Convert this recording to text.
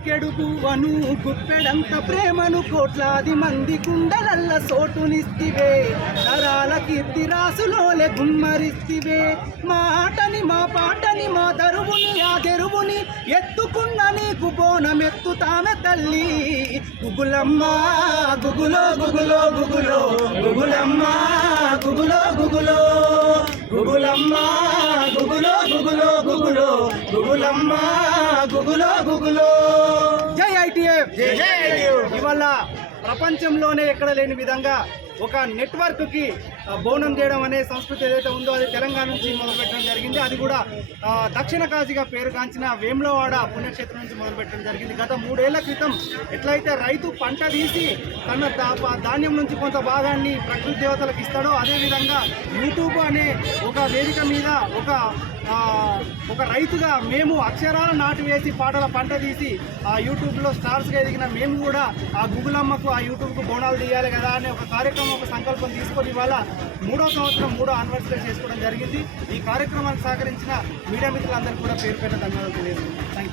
గుక్కెడు పువ్వను గుప్పెడంత ప్రేమను కోట్లాది మంది కుండలల్ల సోటునిస్తివే. తరాల కీర్తి రాసులోలే గుమ్మరిస్తివే. మా ఆటని మా పాటని మా దరువుని ఆ తెరువుని ఎత్తుకున్న నీకు బోనం ఎత్తుతామె తల్లి. గుగులమ్మ గుగులో గుగులో గుగులో. గుగులమ్మ గుగులో గుగులో. గుగులమ్మ గుగులో గుగులో గుగులో. గుగులమ్మ గుగులో గుగులో. జై ఇవాళ ప్రపంచంలోనే ఎక్కడ లేని విధంగా ఒక నెట్వర్క్కి బోనం చేయడం అనే సంస్కృతి ఏదైతే ఉందో అది తెలంగాణ నుంచి మొదలుపెట్టడం జరిగింది. అది కూడా దక్షిణ కాశీగా పేరుగాంచిన వేములవాడ పుణ్యక్షేత్రం నుంచి మొదలుపెట్టడం జరిగింది. గత మూడేళ్ళ క్రితం ఎట్లయితే రైతు పంట తీసి తన ధాన్యం నుంచి కొంత భాగాన్ని ప్రకృతి దేవతలకు ఇస్తాడో అదేవిధంగా యూట్యూబ్ అనే ఒక వేదిక మీద ఒక ఒక రైతుగా మేము అక్షరాలు నాటు వేసి పాటల పంట తీసి ఆ యూట్యూబ్లో స్టార్స్గా ఎదిగిన మేము కూడా ఆ గుగులమ్మకు ఆ యూట్యూబ్కు బోనాలు తీయాలి కదా అనే ఒక కార్యక్రమం ఒక సంకల్పం తీసుకొని ఇవాళ మూడో సంవత్సరం మూడో ఆన్వర్సరీ చేసుకోవడం జరిగింది. ఈ కార్యక్రమానికి సహకరించిన మీడియా మిత్రులందరికీ కూడా పేరు పెట్టిన ధన్యవాదాలు తెలియజేస్తున్నాను. థ్యాంక్